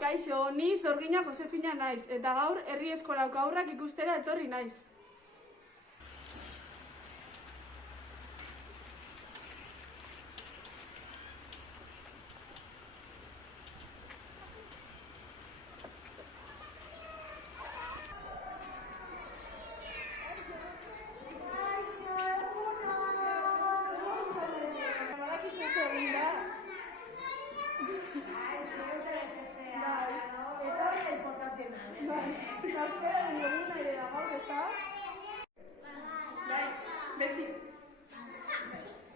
Kaixo, ni Zorgina Josefina naiz, eta gaur herri eskolako haurrak ikustera etorri naiz. Beti,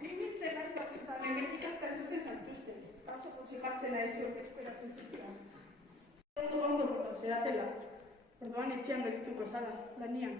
limiten nahi batzutan, egetik hartan zuten zantuzten. Paso posibatzen nahiziok esperatzen zitea. Hortu ondo boto, zeratela. Orduan etxean berituko zara, lanian.